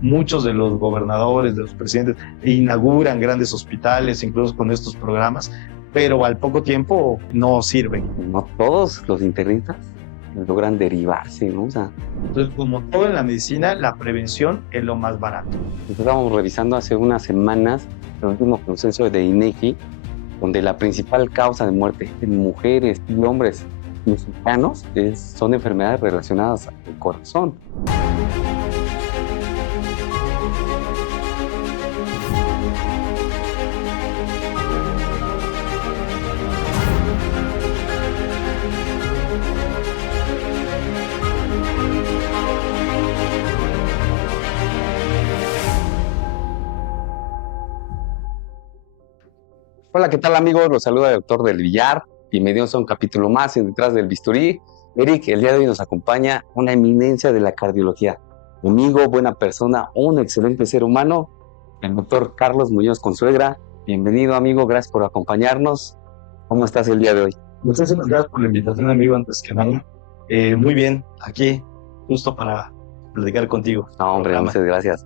muchos de los gobernadores, de los presidentes, inauguran grandes hospitales, incluso con estos programas, pero al poco tiempo no sirven. No todos los internistas logran derivarse, ¿no? O sea, Entonces, como todo en la medicina, la prevención es lo más barato. estábamos revisando hace unas semanas el último consenso de INEGI, donde la principal causa de muerte en mujeres y hombres mexicanos son enfermedades relacionadas al corazón. Hola, ¿qué tal amigos? Los saluda el doctor Del Villar. Bienvenidos a un capítulo más en Detrás del Bisturí. Eric, el día de hoy nos acompaña una eminencia de la cardiología. Amigo, buena persona, un excelente ser humano, el doctor Carlos Muñoz Consuegra. Bienvenido, amigo, gracias por acompañarnos. ¿Cómo estás el día de hoy? Muchísimas gracias por la invitación, amigo, antes que nada. Muy bien, aquí, justo para platicar contigo. No, hombre, muchas gracias.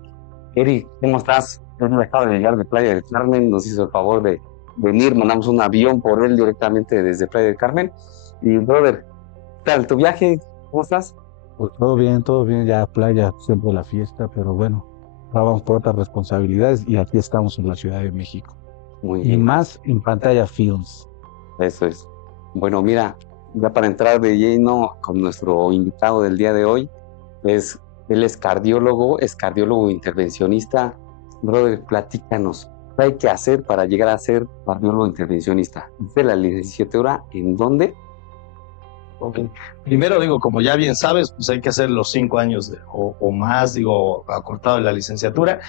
Eric, ¿cómo estás? Él acaba de llegar de Playa del Carmen, nos hizo el favor de venir, mandamos un avión por él directamente desde Playa del Carmen. Y, brother, ¿qué tal tu viaje? ¿Cómo estás? Pues todo bien, ya playa, siempre la fiesta, pero bueno, ahora vamos por otras responsabilidades y aquí estamos en la Ciudad de México. Muy Y bien. más en Pantalla Films. Eso es. Bueno, mira, ya para entrar de lleno con nuestro invitado del día de hoy, él es cardiólogo intervencionista. Brother, platícanos, ¿qué hay que hacer para llegar a ser cardiólogo intervencionista? ¿De la licenciatura en dónde? Okay. Primero digo, como ya bien sabes, pues hay que hacer los 5 años o más, digo, acortado de la licenciatura.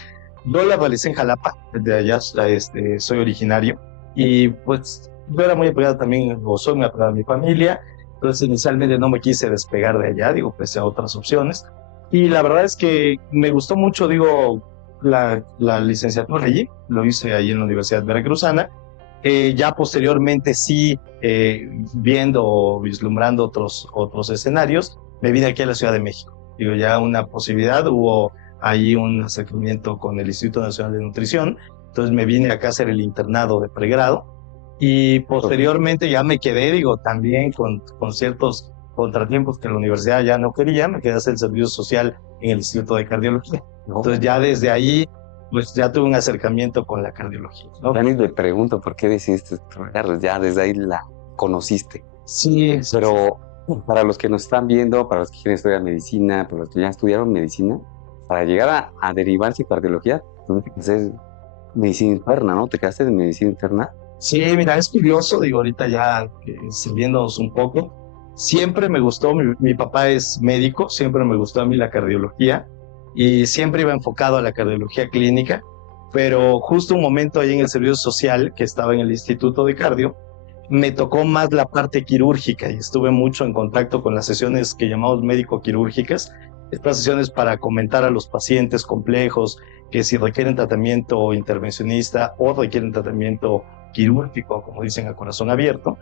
Yo la realicé en Jalapa, de allá soy originario, y pues yo era muy apegado también, o soy muy apegado a mi familia, entonces inicialmente no me quise despegar de allá, digo, pese a otras opciones, y la verdad es que me gustó mucho, digo, la licenciatura allí, lo hice allí en la Universidad Veracruzana. Ya posteriormente sí, viendo o vislumbrando otros escenarios, me vine aquí a la Ciudad de México. Digo, ya una posibilidad, hubo ahí un acercamiento con el Instituto Nacional de Nutrición, entonces me vine acá a hacer el internado de pregrado y posteriormente ya me quedé, digo, también con ciertos contratiempos que la universidad ya no quería, me quedé a hacer el servicio social en el Instituto de Cardiología. Entonces ya desde ahí pues ya tuve un acercamiento con la cardiología, ¿no? Ya ni te pregunto por qué decidiste estudiar, ya desde ahí la conociste. Sí, Pero para los que nos están viendo, para los que quieren estudiar medicina, para los que ya estudiaron medicina, para llegar a derivarse en cardiología, tuviste que hacer medicina interna, ¿no? ¿Te quedaste en medicina interna? Sí, mira, es curioso, digo, ahorita ya sirviéndonos un poco, siempre me gustó, mi papá es médico, siempre me gustó a mí la cardiología y siempre iba enfocado a la cardiología clínica, pero justo un momento ahí en el servicio social que estaba en el Instituto de Cardio, me tocó más la parte quirúrgica y estuve mucho en contacto con las sesiones que llamamos médico-quirúrgicas, estas sesiones para comentar a los pacientes complejos que si requieren tratamiento intervencionista o requieren tratamiento quirúrgico, como dicen, a corazón abierto,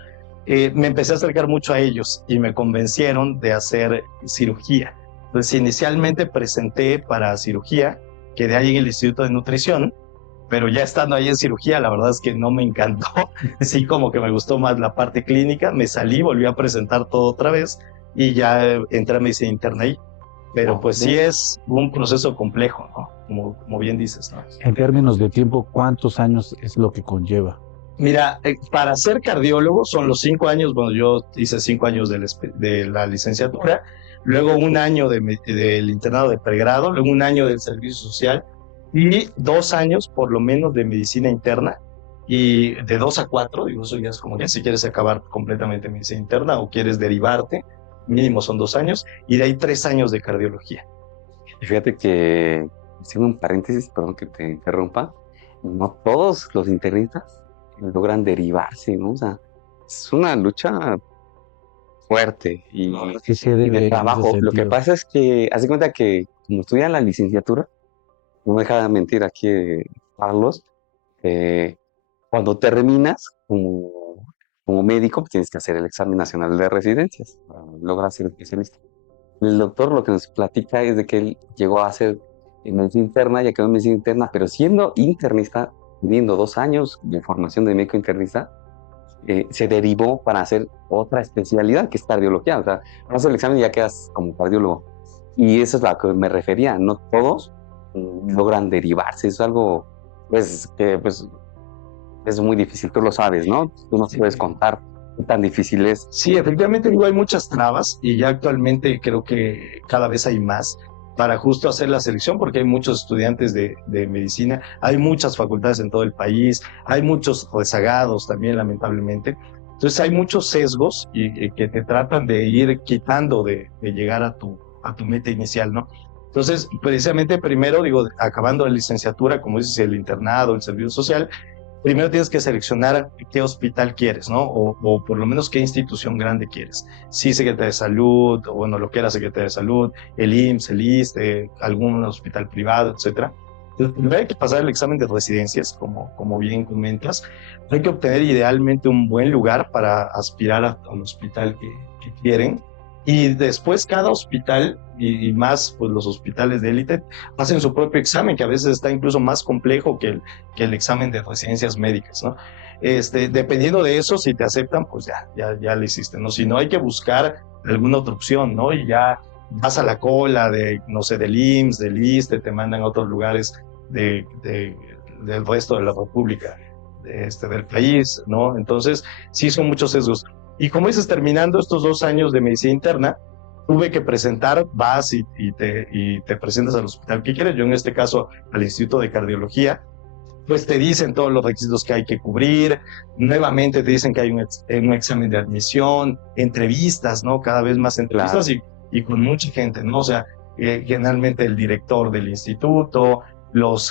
me empecé a acercar mucho a ellos y me convencieron de hacer cirugía. Entonces, inicialmente presenté para cirugía, quedé ahí en el Instituto de Nutrición, pero ya estando ahí en cirugía, la verdad es que no me encantó, sí como que me gustó más la parte clínica, me salí, volví a presentar todo otra vez y ya entré a medicina interna ahí. Pero pues sí es un proceso complejo, ¿no? Como bien dices, ¿no? En términos de tiempo, ¿cuántos años es lo que conlleva? Mira, para ser cardiólogo son los 5 años, bueno, yo hice 5 años de la licenciatura, luego un año del internado de pregrado, luego un año del servicio social y 2 años por lo menos de medicina interna y de 2 a 4, digo, eso ya es como que si quieres acabar completamente medicina interna o quieres derivarte, mínimo son 2 años y de ahí 3 años de cardiología. Y fíjate que, haciendo un paréntesis, perdón que te interrumpa, no todos los internistas logran derivarse, ¿no? O sea, es una lucha fuerte y Sí, sí, de trabajo. Lo que sentido. pasa es que, haz de cuenta que como estudian la licenciatura, no me deja de mentir aquí, Carlos, cuando terminas como médico, pues tienes que hacer el examen nacional de residencias para lograr ser especialista. El doctor lo que nos platica es de que él llegó a hacer en medicina interna, ya quedó en medicina interna, pero siendo internista, teniendo 2 años de formación de médico internista, se derivó para hacer otra especialidad que es cardiología. O sea, haces el examen y ya quedas como cardiólogo. Y eso es a lo que me refería. No todos logran derivarse. Es algo, pues, que pues, es muy difícil. Tú lo sabes, ¿no? Tú nos puedes contar qué tan difícil es. Sí, efectivamente, digo, hay muchas trabas y ya actualmente creo que cada vez hay más para justo hacer la selección, porque hay muchos estudiantes de medicina, hay muchas facultades en todo el país, hay muchos rezagados también, lamentablemente. Entonces hay muchos sesgos y que te tratan de ir quitando de llegar a tu meta inicial, ¿no? Entonces, precisamente primero, digo, acabando la licenciatura, como dices, el internado, el servicio social, primero tienes que seleccionar qué hospital quieres, ¿no? O por lo menos qué institución grande quieres. Sí, Secretaría de Salud, o bueno, lo que era Secretaría de Salud, el IMSS, el ISSSTE, algún hospital privado, etcétera. Entonces, primero hay que pasar el examen de residencias, como bien comentas. Hay que obtener idealmente un buen lugar para aspirar al hospital que quieren. Y después cada hospital, y más pues los hospitales de élite, hacen su propio examen, que a veces está incluso más complejo que el examen de residencias médicas, ¿no? Dependiendo de eso, si te aceptan, pues ya lo hiciste, ¿no? Si no, hay que buscar alguna otra opción, ¿no? Y ya vas a la cola de, no sé, del IMSS, del ISSSTE, te mandan a otros lugares del resto de la República, del país, ¿no? Entonces, sí son muchos sesgos. Y como dices, terminando estos 2 años de medicina interna, tuve que presentar, vas y te presentas al hospital que quieres, yo en este caso al Instituto de Cardiología, pues te dicen todos los requisitos que hay que cubrir, nuevamente te dicen que hay un examen de admisión, entrevistas, ¿no? Cada vez más entrevistas y con mucha gente, ¿no? O sea, generalmente el director del instituto,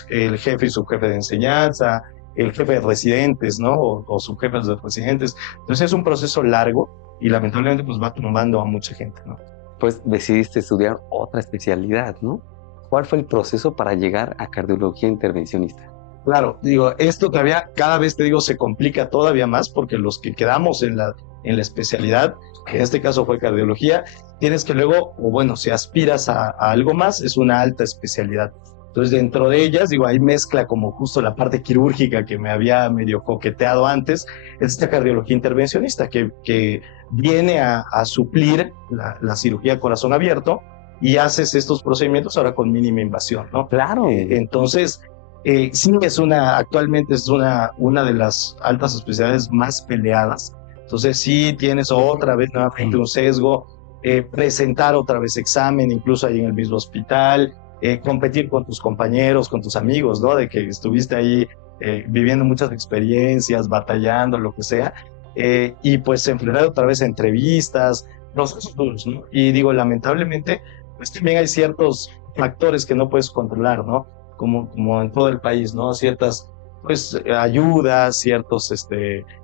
el jefe y subjefe de enseñanza, el jefe de residentes, ¿no? O subjefes de residentes. Entonces es un proceso largo y lamentablemente pues va tomando a mucha gente, ¿no? Pues decidiste estudiar otra especialidad, ¿no? ¿Cuál fue el proceso para llegar a cardiología intervencionista? Claro, digo, esto todavía cada vez te digo se complica todavía más porque los que quedamos en la especialidad, que en este caso fue cardiología, tienes que luego, o bueno, si aspiras a algo más, es una alta especialidad. Entonces, dentro de ellas, digo, hay mezcla como justo la parte quirúrgica que me había medio coqueteado antes, es esta cardiología intervencionista que viene a suplir la cirugía corazón abierto y haces estos procedimientos ahora con mínima invasión, ¿no? Claro. Entonces, sí actualmente es una de las altas especialidades más peleadas. Entonces sí tienes otra vez nuevamente un sesgo, presentar otra vez examen, incluso ahí en el mismo hospital, competir con tus compañeros, con tus amigos, ¿no? De que estuviste ahí viviendo muchas experiencias, batallando, lo que sea, y pues enfrentar otra vez entrevistas, procesos duros, ¿no? Y digo, lamentablemente, pues también hay ciertos factores que no puedes controlar, ¿no? Como en todo el país, ¿no? Ciertas, pues, ayudas, ciertos,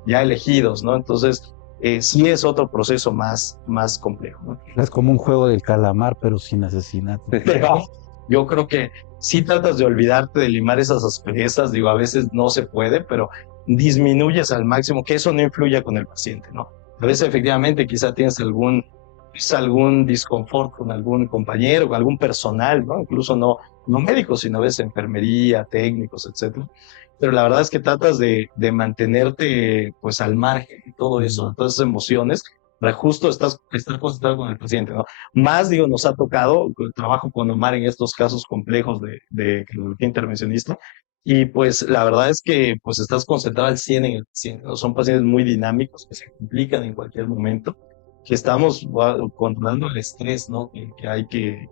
ya elegidos, ¿no? Entonces, sí es otro proceso más complejo, ¿no? Es como un juego del calamar, pero sin asesinato. Pero yo creo que sí tratas de olvidarte de limar esas asperezas, digo, a veces no se puede, pero disminuyes al máximo que eso no influya con el paciente, ¿no? A veces efectivamente quizá tienes algún disconfort con algún compañero, con algún personal, ¿no? Incluso no médicos, sino a veces enfermería, técnicos, etcétera. Pero la verdad es que tratas de mantenerte pues al margen de todo eso, todas esas emociones, para justo estar concentrado con el paciente, ¿no? Más, digo, nos ha tocado, trabajo con Omar en estos casos complejos de quirugía intervencionista, y pues la verdad es que pues estás concentrado al 100 en el paciente, ¿no? Son pacientes muy dinámicos que se complican en cualquier momento, que estamos controlando el estrés, ¿no? Que hay que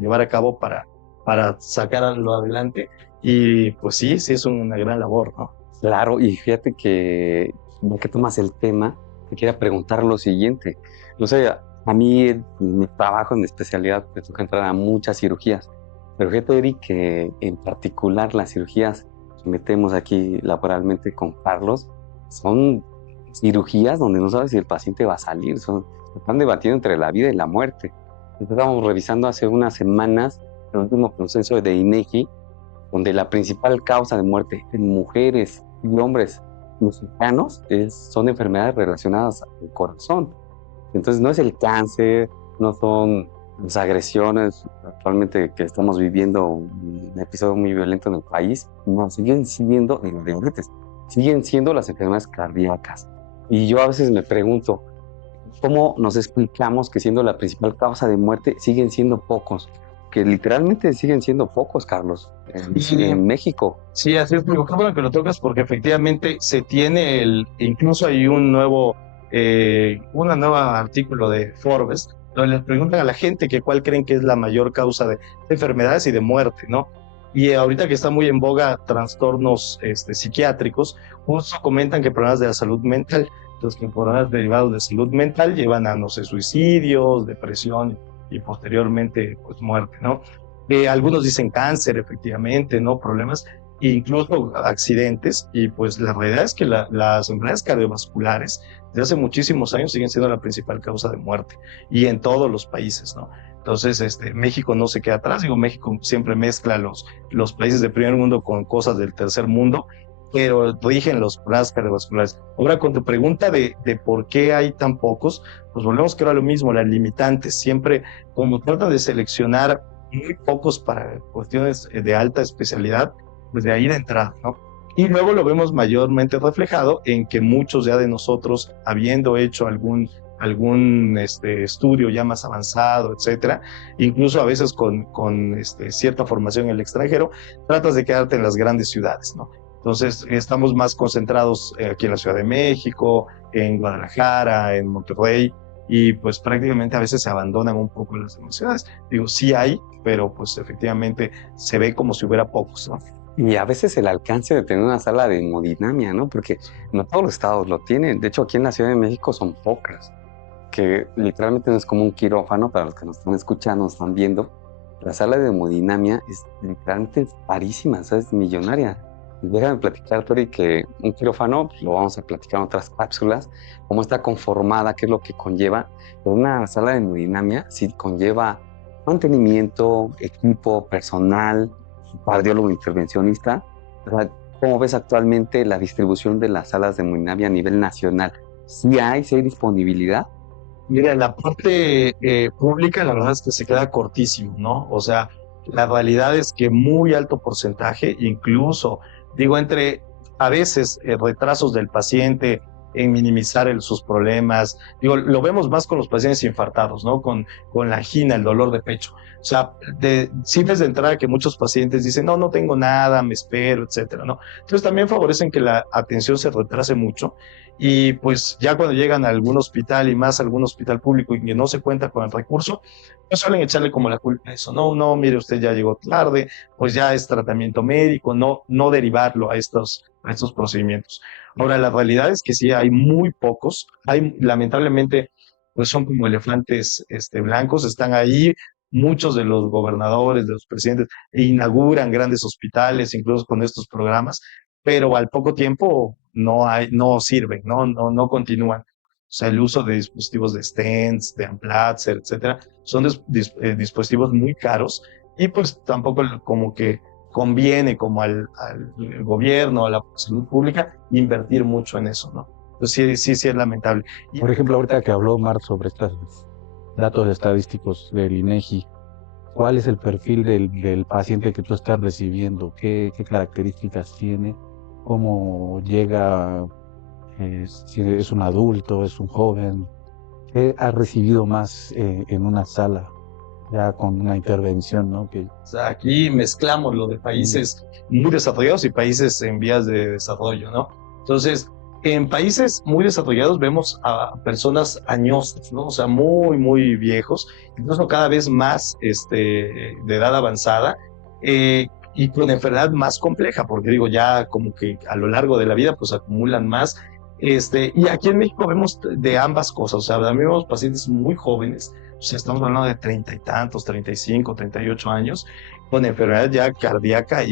llevar a cabo para sacarlo adelante. Y pues sí es una gran labor, ¿no? Claro, y fíjate que, ya que tomas el tema, te quería preguntar lo siguiente. No sé, a mí en mi trabajo, en mi especialidad, me toca entrar a muchas cirugías. Pero fíjate, Eric, que en particular las cirugías que metemos aquí laboralmente con Carlos son cirugías donde no sabes si el paciente va a salir. Están debatiendo entre la vida y la muerte. Estábamos revisando hace unas semanas el último consenso de INEGI, donde la principal causa de muerte en mujeres y hombres mexicanos son enfermedades relacionadas al corazón. Entonces no es el cáncer, no son las agresiones, actualmente que estamos viviendo un episodio muy violento en el país, no, siguen siendo, digo, diabetes, siguen siendo las enfermedades cardíacas. Y yo a veces me pregunto, ¿cómo nos explicamos que siendo la principal causa de muerte siguen siendo pocos? Que literalmente siguen siendo pocos, Carlos, Y en México. sí, así es, digo, qué bueno que lo tocas porque efectivamente se tiene incluso hay una nueva artículo de Forbes donde les preguntan a la gente que cuál creen que es la mayor causa de enfermedades y de muerte, ¿no? Y ahorita que está muy en boga trastornos psiquiátricos, justo comentan que problemas de la salud mental, los que problemas derivados de salud mental llevan a, no sé, suicidios, depresión y posteriormente, pues, muerte, ¿no? Algunos dicen cáncer, efectivamente, ¿no? Problemas, incluso accidentes, y pues la realidad es que las enfermedades cardiovasculares desde hace muchísimos años siguen siendo la principal causa de muerte, y en todos los países, ¿no? Entonces, México no se queda atrás, digo, México siempre mezcla los países del primer mundo con cosas del tercer mundo, pero rigen los problemas cardiovasculares. Ahora, con tu pregunta de por qué hay tan pocos, pues volvemos creo a lo mismo, las limitantes, siempre como trata de seleccionar muy pocos para cuestiones de alta especialidad, pues de ahí de entrada, ¿no? Y luego lo vemos mayormente reflejado en que muchos ya de nosotros, habiendo hecho algún estudio ya más avanzado, etcétera, incluso a veces con cierta formación en el extranjero, tratas de quedarte en las grandes ciudades, ¿no? Entonces, estamos más concentrados aquí en la Ciudad de México, en Guadalajara, en Monterrey, y pues prácticamente a veces se abandonan un poco las demás ciudades. Digo, sí hay, pero pues efectivamente se ve como si hubiera pocos, ¿no? Y a veces el alcance de tener una sala de hemodinamia, ¿no? Porque no todos los estados lo tienen. De hecho, aquí en la Ciudad de México son pocas, que literalmente no es como un quirófano, para los que nos están escuchando, nos están viendo. La sala de hemodinamia es literalmente carísima, ¿sabes? Millonaria. Déjame platicar, Tori, que un quirófano, pues, lo vamos a platicar en otras cápsulas, cómo está conformada, qué es lo que conlleva. Pero una sala de hemodinamia sí conlleva mantenimiento, equipo, personal, cardiólogo intervencionista. O sea, ¿cómo ves actualmente la distribución de las salas de hemodinamia a nivel nacional? ¿Sí hay disponibilidad? Mira, la parte pública, la verdad es que se queda cortísimo, ¿no? O sea, la realidad es que muy alto porcentaje, incluso, digo, entre a veces retrasos del paciente en minimizar sus problemas, digo, lo vemos más con los pacientes infartados, ¿no? Con la angina, el dolor de pecho. O sea, sí ves de entrada que muchos pacientes dicen, no, no tengo nada, me espero, etcétera, ¿no? Entonces también favorecen que la atención se retrase mucho y pues ya cuando llegan a algún hospital y más a algún hospital público y que no se cuenta con el recurso, pues suelen echarle como la culpa a eso. No, no, mire, usted ya llegó tarde, pues ya es tratamiento médico, no derivarlo a estos procedimientos. Ahora, la realidad es que sí, hay muy pocos, hay lamentablemente, pues son como elefantes blancos, están ahí. Muchos de los gobernadores, de los presidentes, inauguran grandes hospitales, incluso con estos programas, pero al poco tiempo no sirven, no continúan. O sea, el uso de dispositivos de stents, de Amplatzer, etcétera, son dispositivos muy caros y pues tampoco como que conviene como al gobierno, a la salud pública, invertir mucho en eso, ¿no? Entonces sí es lamentable. Por ejemplo, ahorita que habló Marc sobre estos datos estadísticos del INEGI, ¿cuál es el perfil del paciente que tú estás recibiendo? ¿Qué características tiene? ¿Cómo llega? Si es un adulto, es un joven. ¿Qué ha recibido más en una sala, ya con una intervención, ¿no? O sea, aquí mezclamos lo de países muy desarrollados y países en vías de desarrollo, ¿no? Entonces, en países muy desarrollados vemos a personas añosas, ¿no? O sea, muy, muy viejos, incluso cada vez más de edad avanzada, y con enfermedad más compleja, porque digo, ya como que a lo largo de la vida, pues acumulan más. Y aquí en México vemos de ambas cosas, o sea, también vemos pacientes muy jóvenes, o sea, estamos hablando de 30 y tantos, 35, 38 años, con enfermedad ya cardíaca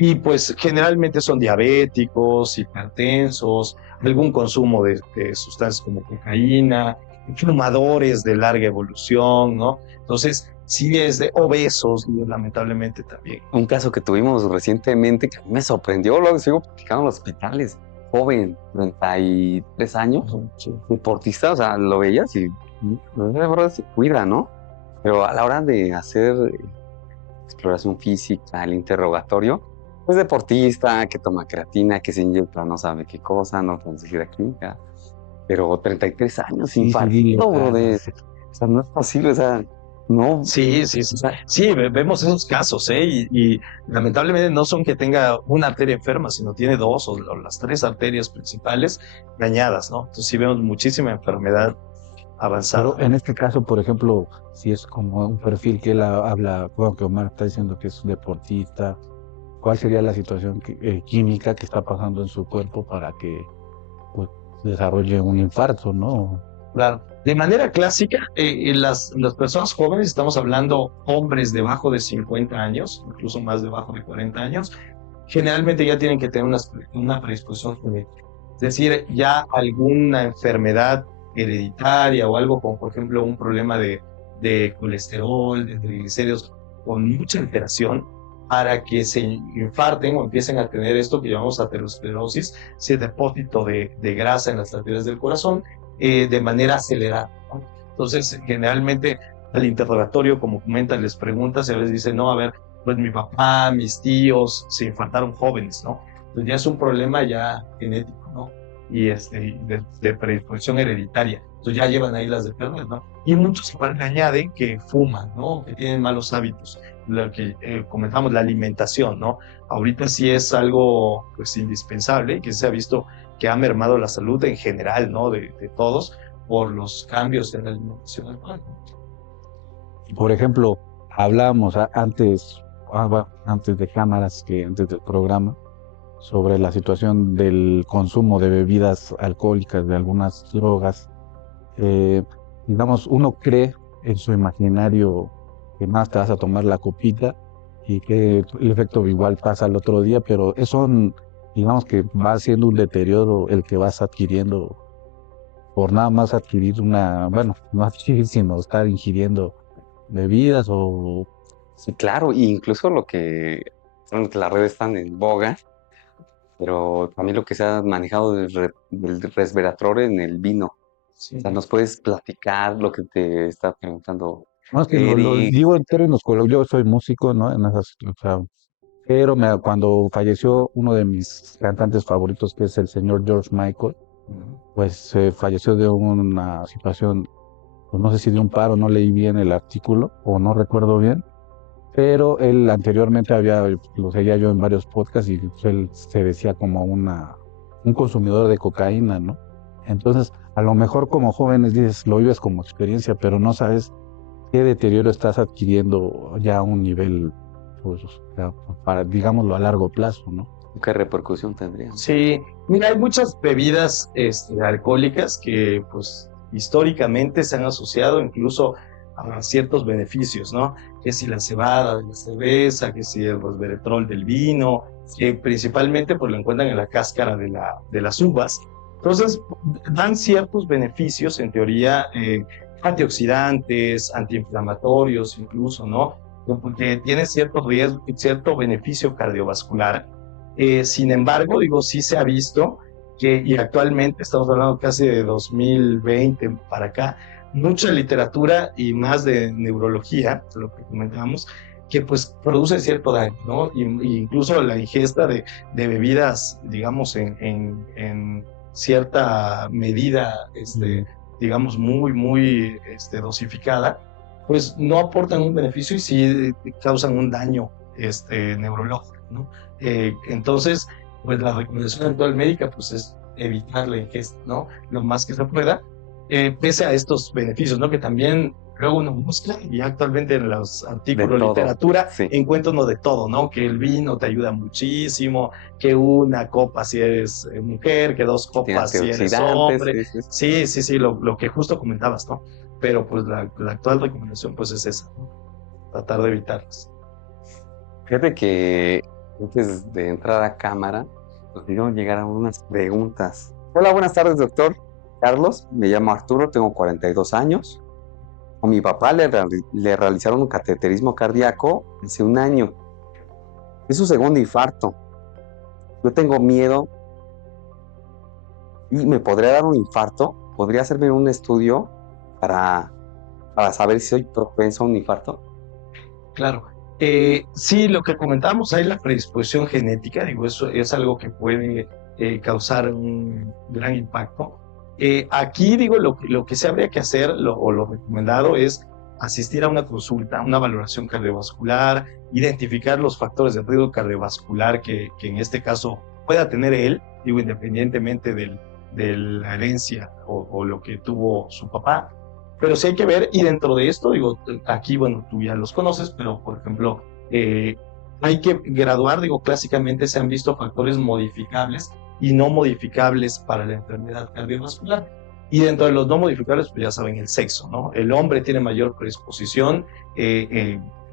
y pues generalmente son diabéticos, hipertensos, algún consumo de sustancias como cocaína, fumadores de larga evolución, ¿no? Entonces, sí es de obesos, lamentablemente también. Un caso que tuvimos recientemente que a mí me sorprendió, luego sigo platicando en los hospitales, joven, 33 años, Sí. deportista, o sea, lo veías y La verdad se cuida, ¿no? Pero a la hora de hacer exploración física, el interrogatorio, pues deportista, que toma creatina, que se inyecta no sabe qué cosa, no conseguir química, pero 33 años Sí, infarto, brother. O sea, no es posible, o sea, no. Sí, sí, sí. Sí, vemos esos casos, ¿eh? Y lamentablemente no son que tenga una arteria enferma, sino tiene dos o las tres arterias principales dañadas, ¿no? Entonces sí vemos muchísima enfermedad avanzada. Pero en este caso, por ejemplo, si es como un perfil que él habla, bueno, que Omar está diciendo que es deportista, ¿cuál sería la situación química que está pasando en su cuerpo para que pues, desarrolle un infarto, ¿no? Claro. De manera clásica, las personas jóvenes, estamos hablando hombres debajo de 50 años, incluso más debajo de 40 años, generalmente ya tienen que tener una predisposición genética. Es decir, ya alguna enfermedad hereditaria o algo como, por ejemplo, un problema de colesterol, de triglicéridos, con mucha alteración, para que se infarten o empiecen a tener esto que llamamos aterosclerosis, ese depósito de grasa en las arterias del corazón, de manera acelerada, ¿no? Entonces, generalmente al interrogatorio, como comentan, les preguntas y a veces dicen, no, a ver, pues mi papá, mis tíos se infartaron jóvenes, ¿no? Entonces ya es un problema ya genético, ¿no? Y de predisposición hereditaria. Entonces ya llevan ahí las de perder, ¿no? Y muchos igual le añaden que fuman, ¿no? Que tienen malos hábitos. Lo que comentamos, la alimentación, ¿no? Ahorita sí es algo, pues, indispensable, que se ha visto que ha mermado la salud en general, ¿no? De todos, por los cambios en la alimentación actual. Por ejemplo, hablábamos antes de cámaras, que antes del programa, sobre la situación del consumo de bebidas alcohólicas, de algunas drogas. Eh, digamos, uno cree en su imaginario que más te vas a tomar la copita y que el efecto igual pasa al otro día, pero eso, digamos que va siendo un deterioro el que vas adquiriendo por nada más adquirir bueno, no adquirir, sino estar ingiriendo bebidas o... Sí, claro, e incluso bueno, que las redes están en boga, pero también lo que se ha manejado del resveratrol en el vino. Sí. O sea, ¿nos puedes platicar lo que te está preguntando No, es que lo Eric? digo en términos yo soy músico, ¿no? O sea, pero cuando falleció uno de mis cantantes favoritos, que es el señor George Michael, pues falleció de una situación, pues no sé si de un paro, no leí bien el artículo o no recuerdo bien, pero él anteriormente lo seguía yo en varios podcasts y pues, él se decía como un consumidor de cocaína, ¿no? Entonces, a lo mejor como jóvenes dices, lo vives como experiencia, pero no sabes qué deterioro estás adquiriendo ya a un nivel, pues, para, digámoslo, a largo plazo, ¿no? ¿Qué repercusión tendría? Sí, mira, hay muchas bebidas alcohólicas que, pues, históricamente se han asociado incluso a ciertos beneficios, ¿no? Que si la cebada de la cerveza, que si el resveratrol del vino, que principalmente pues lo encuentran en la cáscara de las uvas. Entonces, dan ciertos beneficios, en teoría, antioxidantes, antiinflamatorios incluso, ¿no? Porque tiene cierto riesgo, cierto beneficio cardiovascular. Sin embargo, digo, sí se ha visto que, y actualmente estamos hablando casi de 2020 para acá, mucha literatura y más de neurología, lo que comentábamos, que pues produce cierto daño, ¿no? Y incluso la ingesta de bebidas, digamos, en cierta medida, digamos, muy dosificada, pues no aportan un beneficio y sí causan un daño neurológico, ¿no? Entonces, pues la recomendación actual médica pues es evitar la ingesta, ¿no? Lo más que se pueda, pese a estos beneficios, ¿no? Que también luego uno busca y actualmente en los artículos de literatura sí, encuentra uno de todo, ¿no? Que el vino te ayuda muchísimo, que una copa si eres mujer, que dos copas si eres hombre. Sí, lo que justo comentabas, ¿no? Pero pues la actual recomendación pues es esa, ¿no? Tratar de evitarlas. Fíjate que antes de entrar a cámara, nos dieron llegar a unas preguntas. Hola, buenas tardes, doctor Carlos. Me llamo Arturo, tengo 42 años. A mi papá le realizaron un cateterismo cardíaco hace un año. Es su segundo infarto. Yo tengo miedo y me podría dar un infarto. ¿Podría hacerme un estudio para, para saber si soy propenso a un infarto? Claro. Sí, lo que comentamos, hay la predisposición genética, digo, eso es algo que puede causar un gran impacto. Aquí, digo, lo que se habría que hacer, o lo recomendado, es asistir a una consulta, una valoración cardiovascular, identificar los factores de riesgo cardiovascular que en este caso pueda tener él, digo, independientemente de la herencia o lo que tuvo su papá. Pero sí hay que ver, y dentro de esto, digo, aquí, bueno, tú ya los conoces, pero por ejemplo, hay que graduar, digo, clásicamente se han visto factores modificables y no modificables para la enfermedad cardiovascular. Y dentro de los no modificables, pues ya saben, el sexo, ¿no? El hombre tiene mayor predisposición,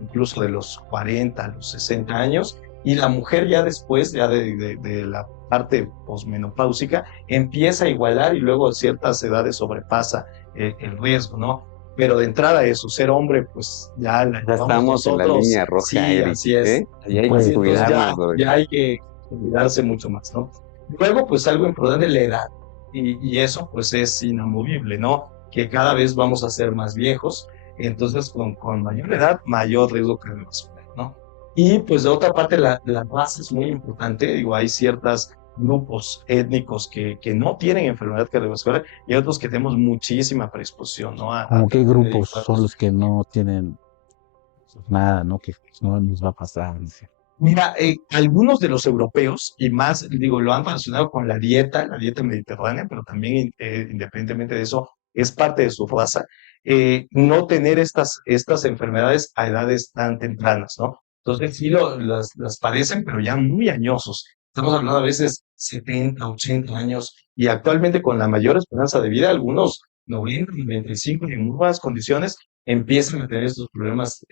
incluso de los 40 a los 60 años, y la mujer ya después, ya de la parte posmenopáusica, empieza a igualar y luego a ciertas edades sobrepasa el riesgo, ¿no? Pero de entrada eso, ser hombre, pues ya la Ya estamos en la nosotros. línea roja, Sí, Eric, así es. ¿eh? Ahí hay Pues, que Entonces cuidarnos, bro. ya hay que cuidarse mucho más, ¿no? Luego, pues algo importante, la edad. Y eso, pues es inamovible, ¿no? Que cada vez vamos a ser más viejos. Entonces, con mayor edad, mayor riesgo cardiovascular, ¿no? Y pues de otra parte, la raza es muy importante. Digo, hay ciertos grupos étnicos que no tienen enfermedad cardiovascular y hay otros que tenemos muchísima predisposición, ¿no? ¿Cómo qué tener grupos son infartos. los que no tienen nada, ¿no? Que no nos va a pasar. Dice. Mira, algunos de los europeos, y más, digo, lo han relacionado con la dieta mediterránea, pero también independientemente de eso, es parte de su raza, no tener estas enfermedades a edades tan tempranas, ¿no? Entonces sí las padecen, pero ya muy añosos. Estamos hablando a veces 70, 80 años, y actualmente con la mayor esperanza de vida, algunos 90, 95, y en muy buenas condiciones, empiezan a tener estos problemas,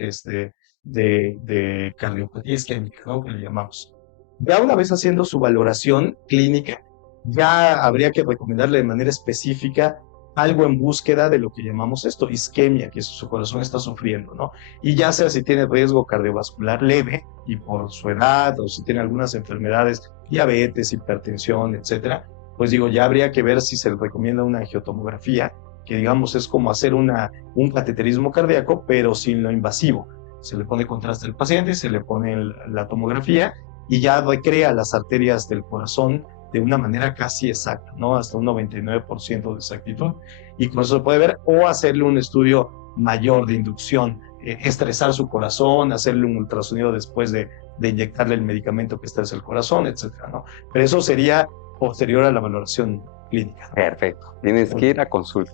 de cardiopatía isquémica, ¿no? Que le llamamos. Ya una vez haciendo su valoración clínica, ya habría que recomendarle de manera específica algo en búsqueda de lo que llamamos esto, isquemia, que su corazón está sufriendo, ¿no? Y ya sea si tiene riesgo cardiovascular leve y por su edad, o si tiene algunas enfermedades, diabetes, hipertensión, etcétera, pues digo, ya habría que ver si se le recomienda una angiotomografía, que digamos es como hacer un cateterismo cardíaco, pero sin lo invasivo. Se le pone contraste al paciente, se le pone la tomografía y ya recrea las arterias del corazón de una manera casi exacta, ¿no? Hasta un 99% de exactitud. Y con eso se puede ver, o hacerle un estudio mayor de inducción, estresar su corazón, hacerle un ultrasonido después de inyectarle el medicamento que estresa el corazón, etcétera, ¿no? Pero eso sería posterior a la valoración clínica, ¿no? Perfecto. Tienes que ir a consulta.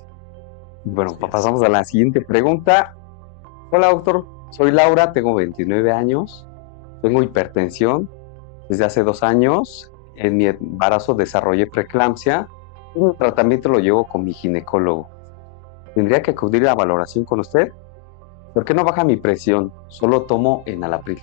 Bueno, Así es. pasamos a la siguiente pregunta. Hola, doctor. Soy Laura, tengo 29 años, tengo hipertensión. Desde hace 2 años, en mi embarazo desarrollé preeclampsia. El tratamiento lo llevo con mi ginecólogo. ¿Tendría que acudir a valoración con usted? ¿Por qué no baja mi presión? Solo tomo enalapril.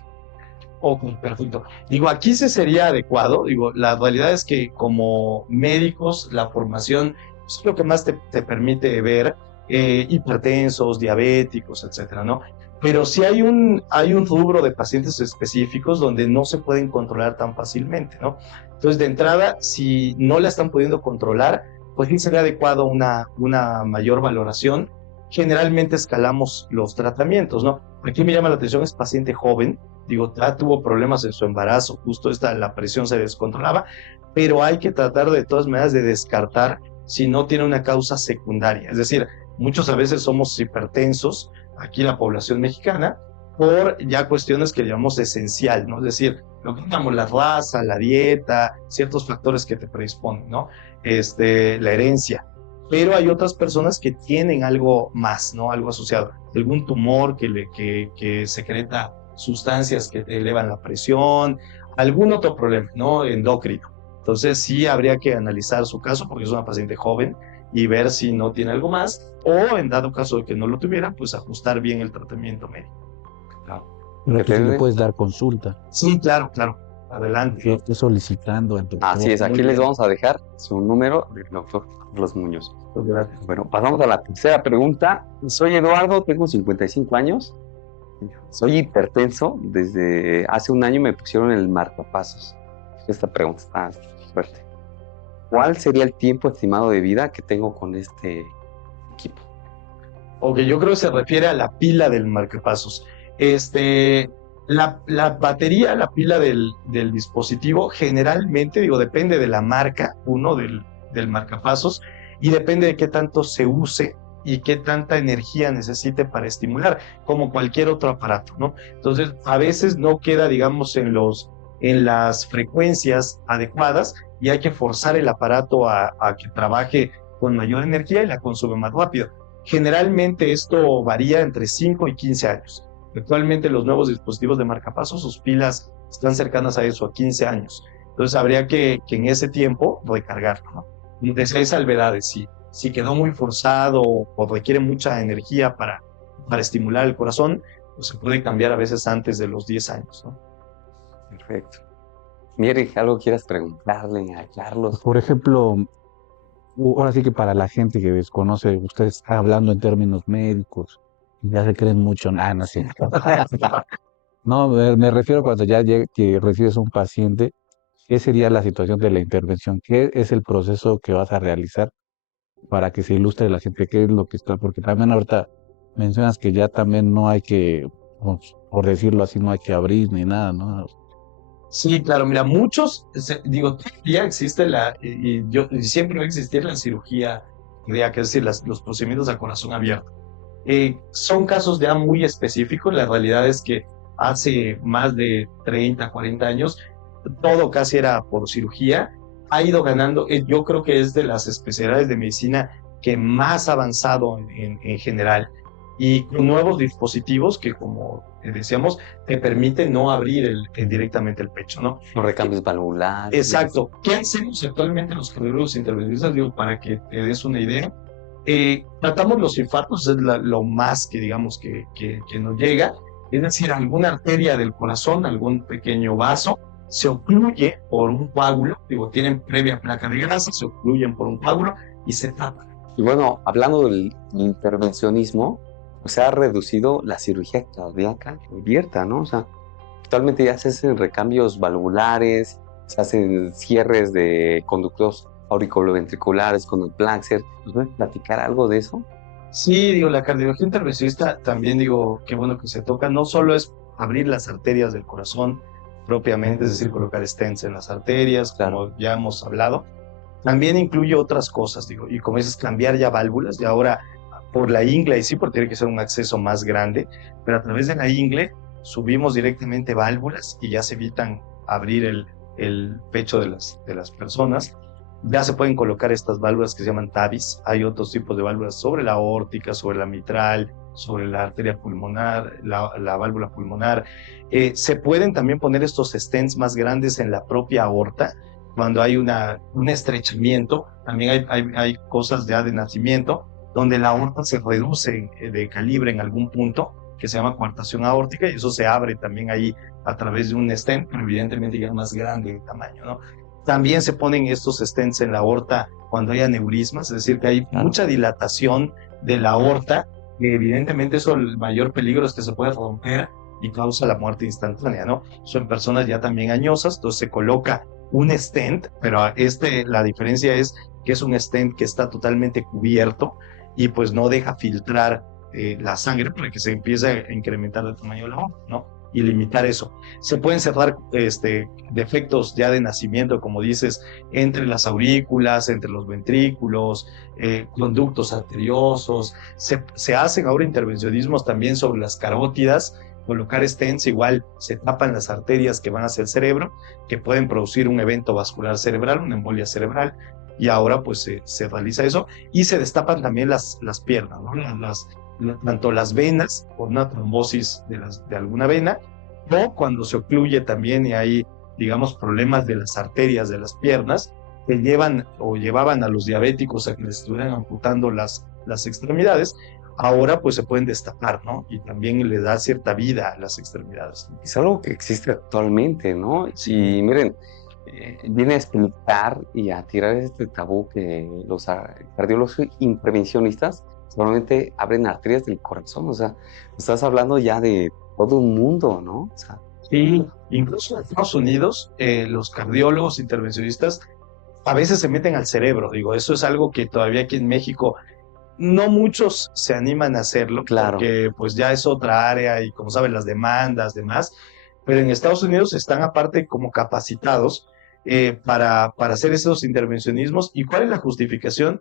Ok, perfecto. Digo, aquí se sería adecuado. Digo, la realidad es que como médicos, la formación es lo que más te permite ver hipertensos, diabéticos, etcétera, ¿no? Pero sí hay un rubro de pacientes específicos donde no se pueden controlar tan fácilmente, ¿no? Entonces, de entrada, si no la están pudiendo controlar, pues sí sería adecuado una mayor valoración. Generalmente escalamos los tratamientos, ¿no? Aquí me llama la atención, es paciente joven, digo, ya tuvo problemas en su embarazo, justo la presión se descontrolaba, pero hay que tratar de todas maneras de descartar si no tiene una causa secundaria. Es decir, muchos a veces somos hipertensos, aquí la población mexicana, por ya cuestiones que llamamos esencial, ¿no? Es decir, lo que llamamos la raza, la dieta, ciertos factores que te predisponen, ¿no? La herencia. Pero hay otras personas que tienen algo más, ¿no? Algo asociado, algún tumor que secreta sustancias que te elevan la presión, algún otro problema, ¿no? Endocrino. Entonces sí habría que analizar su caso porque es una paciente joven y ver si no tiene algo más o en dado caso de que no lo tuviera, pues ajustar bien el tratamiento médico. Pero tú sí le Depende. puedes dar consulta. Sí, claro, claro. Adelante. Yo estoy solicitando al doctor. Así es, aquí Muy les bien. vamos a dejar su número del doctor Carlos Muñoz. Pues gracias. Bueno, pasamos a la tercera pregunta. Soy Eduardo, tengo 55 años. Soy hipertenso. Desde hace 1 año me pusieron el marcapasos. Esta pregunta está fuerte. ¿Cuál sería el tiempo estimado de vida que tengo con este equipo? Ok, yo creo que se refiere a la pila del marcapasos. Este, la batería, la pila del dispositivo, generalmente, digo, depende de la marca, del marcapasos, y depende de qué tanto se use y qué tanta energía necesite para estimular, como cualquier otro aparato, ¿no? Entonces, a veces no queda, digamos, en las frecuencias adecuadas y hay que forzar el aparato a que trabaje con mayor energía y la consume más rápido. Generalmente esto varía entre 5 y 15 años. Actualmente los nuevos dispositivos de marcapasos, sus pilas están cercanas a eso, a 15 años. Entonces habría que en ese tiempo recargarlo, ¿no? Desde esa salvedades, si quedó muy forzado o requiere mucha energía para estimular el corazón, pues se puede cambiar a veces antes de los 10 años, ¿no? Perfecto. Mire, ¿algo quieras preguntarle a Carlos? Por ejemplo, ahora sí que para la gente que desconoce, ustedes están hablando en términos médicos, ya se creen mucho, no sé. No, me refiero cuando ya que recibes a un paciente, ¿qué sería la situación de la intervención? ¿Qué es el proceso que vas a realizar para que se ilustre a la gente qué es lo que está? Porque también ahorita mencionas que ya también no hay que, pues, por decirlo así, no hay que abrir ni nada, ¿no? Sí, claro, mira, muchos, digo, ya existe y siempre va a existir la cirugía cardíaca, es decir, los procedimientos a corazón abierto. Son casos ya muy específicos, la realidad es que hace más de 30, 40 años, todo casi era por cirugía, ha ido ganando, yo creo que es de las especialidades de medicina que más ha avanzado en general, y con nuevos dispositivos que, como decíamos, te permiten no abrir directamente el pecho, ¿no? Los recambios valvulares. Exacto. ¿Qué hacemos actualmente los cardiólogos intervencionistas? Digo, para que te des una idea. Tratamos los infartos, es lo más que digamos que nos llega, es decir, alguna arteria del corazón, algún pequeño vaso, se ocluye por un coágulo, digo, tienen previa placa de grasa, se ocluyen por un coágulo y se tapan. Y bueno, hablando del intervencionismo, pues se ha reducido la cirugía cardíaca abierta, ¿no? O sea, actualmente ya se hacen recambios valvulares, se hacen cierres de conductos auriculoventriculares con el Plaxer. ¿Nos pueden platicar algo de eso? Sí, digo, la cardiología intervencionista también digo, qué bueno que se toca, no solo es abrir las arterias del corazón propiamente, es decir, colocar stents en las arterias, Claro. como ya hemos hablado, también incluye otras cosas, digo, y como dices, cambiar ya válvulas, y ahora por la ingle, y sí, porque tiene que ser un acceso más grande, pero a través de la ingle subimos directamente válvulas y ya se evitan abrir el pecho de las personas. Ya se pueden colocar estas válvulas que se llaman TAVIs. Hay otros tipos de válvulas sobre la aórtica, sobre la mitral, sobre la arteria pulmonar, la válvula pulmonar. Se pueden también poner estos stents más grandes en la propia aorta cuando hay un estrechamiento. También hay cosas ya de nacimiento donde la aorta se reduce de calibre en algún punto, que se llama coartación aórtica, y eso se abre también ahí a través de un stent, pero evidentemente ya es más grande de tamaño, ¿no? También se ponen estos stents en la aorta cuando hay aneurismas, es decir, que hay mucha dilatación de la aorta, que evidentemente eso, el mayor peligro es que se puede romper y causa la muerte instantánea, ¿no? Son personas ya también añosas, entonces se coloca un stent, pero la diferencia es que es un stent que está totalmente cubierto y pues no deja filtrar la sangre para que se empiece a incrementar el tamaño de la aorta, ¿no? Y limitar eso. Se pueden cerrar defectos ya de nacimiento, como dices, entre las aurículas, entre los ventrículos, conductos arteriosos. Se hacen ahora intervencionismos también sobre las carótidas, colocar stents, igual se tapan las arterias que van hacia el cerebro, que pueden producir un evento vascular cerebral, una embolia cerebral, y ahora pues se realiza eso, y se destapan también las piernas, ¿no? Tanto las venas, por una trombosis de alguna vena, o cuando se ocluye también y hay, digamos, problemas de las arterias de las piernas, que llevan o llevaban a los diabéticos a que les estuvieran amputando las extremidades, ahora pues se pueden destapar, ¿no? Y también le da cierta vida a las extremidades. Es algo que existe actualmente, ¿no? Sí. Y miren, viene a explicar y a tirar este tabú que los cardiólogos intervencionistas solamente abren arterias del corazón. O sea, estás hablando ya de todo un mundo, ¿no? O sea, Sí, incluso en Estados Unidos, los cardiólogos intervencionistas a veces se meten al cerebro. Digo, eso es algo que todavía aquí en México no muchos se animan a hacerlo, Claro. porque pues ya es otra área y como saben las demandas, demás, pero en Estados Unidos están aparte como capacitados para hacer esos intervencionismos. ¿Y cuál es la justificación?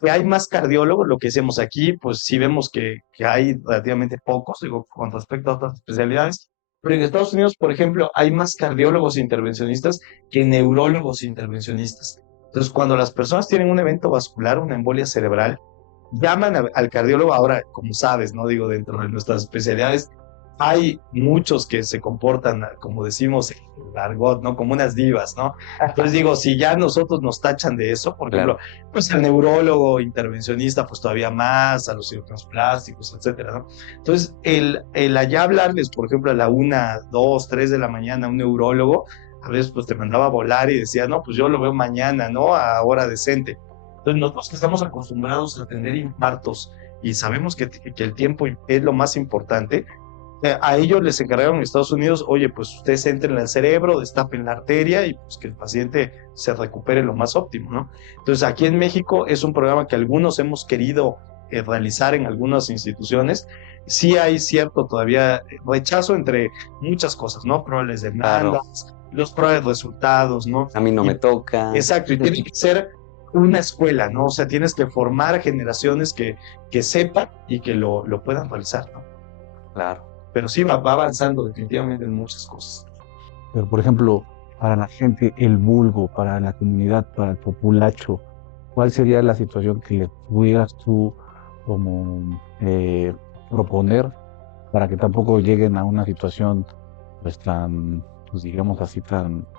Que hay más cardiólogos, lo que hacemos aquí, pues sí vemos que hay relativamente pocos, digo, con respecto a otras especialidades, pero en Estados Unidos, por ejemplo, hay más cardiólogos intervencionistas que neurólogos intervencionistas. Entonces, cuando las personas tienen un evento vascular, una embolia cerebral, llaman al cardiólogo. Ahora, como sabes, ¿no? Digo, dentro de nuestras especialidades, hay muchos que se comportan, como decimos en el argot, ¿no? Como unas divas, ¿no? Entonces digo, si ya nosotros nos tachan de eso, por ejemplo, pues al neurólogo intervencionista, pues todavía más, a los cirujanos plásticos, etcétera, ¿no? Entonces, el allá hablarles, por ejemplo, a la 1, 2, 3 de la mañana a un neurólogo, a veces pues te mandaba a volar y decía, no, pues yo lo veo mañana, ¿no? A hora decente. Entonces, nosotros que estamos acostumbrados a atender infartos y sabemos que el tiempo es lo más importante, a ellos les encargaron en Estados Unidos, oye, pues ustedes entren al cerebro, destapen la arteria y pues que el paciente se recupere lo más óptimo, ¿no? Entonces, aquí en México es un programa que algunos hemos querido realizar en algunas instituciones. Sí hay cierto todavía rechazo entre muchas cosas, ¿no? Probables demandas, los probables resultados, ¿no? A mí no me toca. Exacto, y tiene que ser una escuela, ¿no? O sea, tienes que formar generaciones que sepan y que lo puedan realizar, ¿no? Claro. Pero sí va avanzando definitivamente en muchas cosas. Pero, por ejemplo, para la gente, el vulgo, para la comunidad, para el populacho, ¿cuál sería la situación que le pudieras tú como proponer para que tampoco lleguen a una situación pues tan, pues digamos así,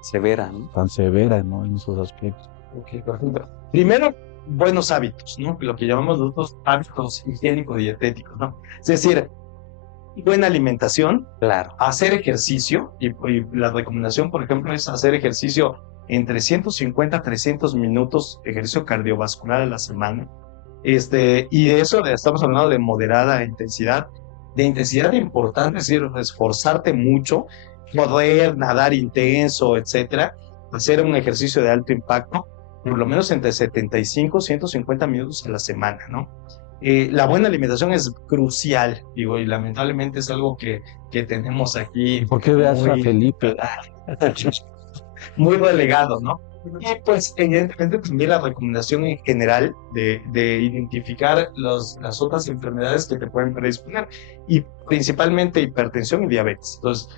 Severa, ¿no? tan severa, ¿no? En esos aspectos? Okay, por ejemplo, primero, buenos hábitos, ¿no? Lo que llamamos nosotros hábitos higiénico-dietéticos, ¿no? Es decir, buena alimentación, Claro. hacer ejercicio, y la recomendación, por ejemplo, es hacer ejercicio entre 150 a 300 minutos, ejercicio cardiovascular a la semana. Y de eso estamos hablando de moderada intensidad, de intensidad importante, es decir, esforzarte mucho, correr, nadar intenso, etcétera, hacer un ejercicio de alto impacto, por lo menos entre 75 y 150 minutos a la semana, ¿no? La buena alimentación es crucial, digo, y lamentablemente es algo que tenemos aquí. ¿Por qué veas a Felipe? Muy relegado, ¿no? Y pues evidentemente también la recomendación en general de identificar las otras enfermedades que te pueden predisponer, y principalmente hipertensión y diabetes. Entonces,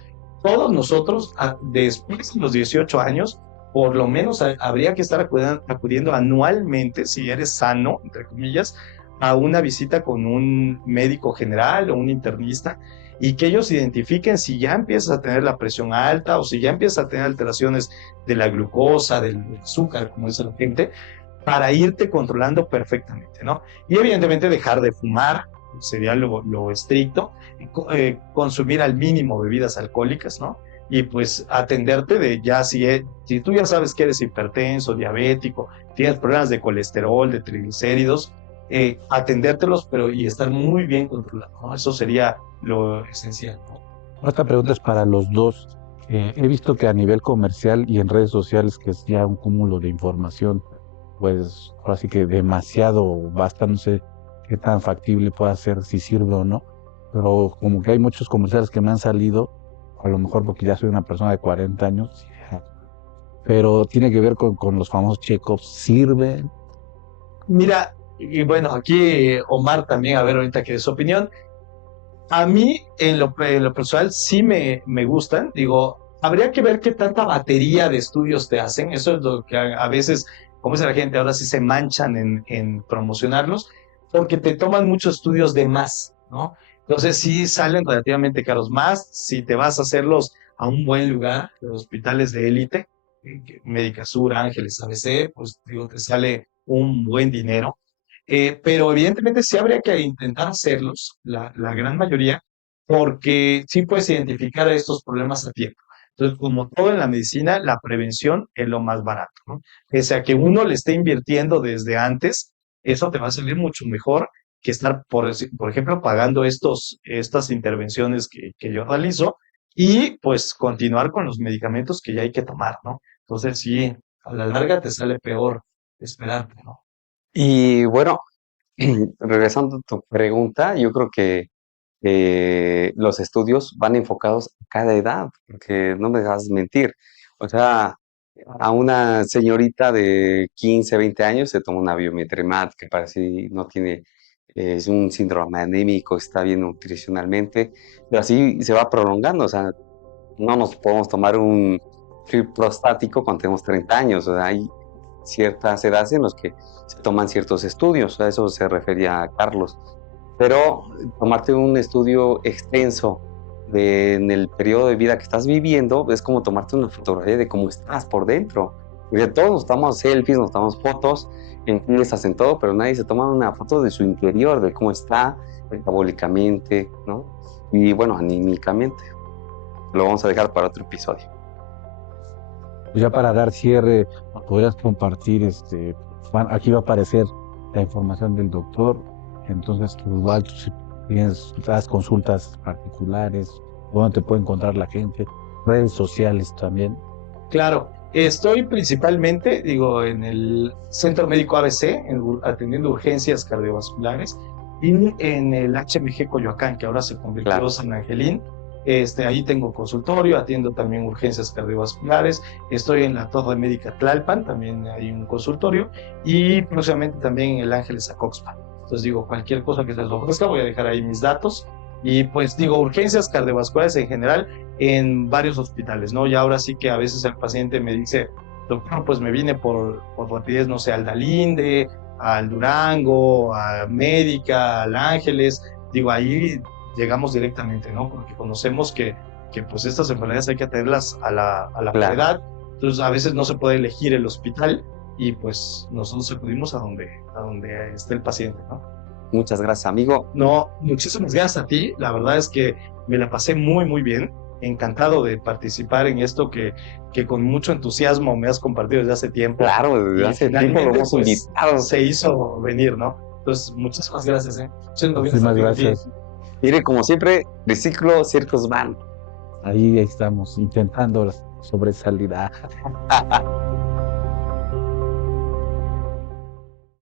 todos nosotros después de los 18 años, por lo menos habría que estar acudiendo anualmente, si eres sano, entre comillas, a una visita con un médico general o un internista, y que ellos identifiquen si ya empiezas a tener la presión alta o si ya empiezas a tener alteraciones de la glucosa, del azúcar, como dice la gente, para irte controlando perfectamente, ¿no? Y evidentemente dejar de fumar, sería lo estricto, consumir al mínimo bebidas alcohólicas, ¿no? Y pues atenderte de ya si tú ya sabes que eres hipertenso, diabético, tienes problemas de colesterol, de triglicéridos, atendértelos, pero y estar muy bien controlado, ¿no? Eso sería lo esencial, ¿no? Esta pregunta es para los dos. He visto que a nivel comercial y en redes sociales, que es ya un cúmulo de información, pues ahora sí que demasiado basta, no sé qué tan factible pueda ser, si sirve o no, pero como que hay muchos comerciales que me han salido, a lo mejor porque ya soy una persona de 40 años, pero tiene que ver con los famosos check-ups. ¿Sirven? Mira, y bueno, aquí Omar también, a ver ahorita qué es su opinión. A mí, en lo personal, sí me gustan. Digo, habría que ver qué tanta batería de estudios te hacen. Eso es lo que a veces, como dice la gente, ahora sí se manchan en promocionarlos, porque te toman muchos estudios de más, ¿no? Entonces sí salen relativamente caros. Más si te vas a hacerlos a un buen lugar, los hospitales de élite, Médica Sur, Ángeles, ABC, pues digo, te sale un buen dinero. Pero evidentemente sí habría que intentar hacerlos, la gran mayoría, porque sí puedes identificar estos problemas a tiempo. Entonces, como todo en la medicina, la prevención es lo más barato, ¿no? Pese a que uno le esté invirtiendo desde antes, eso te va a salir mucho mejor que estar, por ejemplo, pagando estas intervenciones que yo realizo, y pues continuar con los medicamentos que ya hay que tomar, ¿no? Entonces, sí, a la larga te sale peor esperarte, ¿no? Y bueno, regresando a tu pregunta, yo creo que los estudios van enfocados a cada edad, porque no me dejas mentir. O sea, a una señorita de 15, 20 años se toma una biometría hemática para si no tiene es un síndrome anémico, está bien nutricionalmente, pero así se va prolongando. O sea, no nos podemos tomar un FIB prostático cuando tenemos 30 años. O sea, hay ciertas edades en las que se toman ciertos estudios. A eso se refería Carlos. Pero tomarte un estudio extenso en el periodo de vida que estás viviendo es como tomarte una fotografía de cómo estás por dentro. Porque todos nos tomamos selfies, nos tomamos fotos, en fiestas, en todo, pero nadie se toma una foto de su interior, de cómo está metabólicamente, ¿no? Y bueno, anímicamente. Lo vamos a dejar para otro episodio. Pues ya para dar cierre, podrías compartir, aquí va a aparecer la información del doctor, entonces pues, igual tú si tienes las consultas particulares, dónde te puede encontrar la gente, redes sociales también. Claro, estoy principalmente, digo, en el Centro Médico ABC, atendiendo urgencias cardiovasculares, y en el HMG Coyoacán, que ahora se convirtió en San Angelín. Ahí tengo consultorio, atiendo también urgencias cardiovasculares. Estoy en la Torre Médica Tlalpan, también hay un consultorio, y próximamente también en el Ángeles Acoxpa. Entonces digo, cualquier cosa que se les ofrezca, voy a dejar ahí mis datos. Y pues digo, urgencias cardiovasculares en general en varios hospitales, ¿no? Y ahora sí que a veces el paciente me dice, doctor, pues me vine por rapidez, no sé, al Dalinde, al Durango, a Médica, al Ángeles. Digo, ahí llegamos directamente, ¿no? Porque conocemos que pues estas enfermedades hay que atenderlas a la brevedad. Entonces a veces no se puede elegir el hospital y pues nosotros acudimos a donde esté el paciente, ¿no? Muchas gracias, amigo. No, muchísimas gracias a ti. La verdad es que me la pasé muy, muy bien. Encantado de participar en esto que con mucho entusiasmo me has compartido desde hace tiempo. Claro, desde hace tiempo lo hemos invitado. Se hizo venir, ¿no? Entonces, muchísimas gracias, ¿eh? Muchísimas gracias. Mire, como siempre, Triciclo Circus Van. Ahí estamos, intentando sobresalir.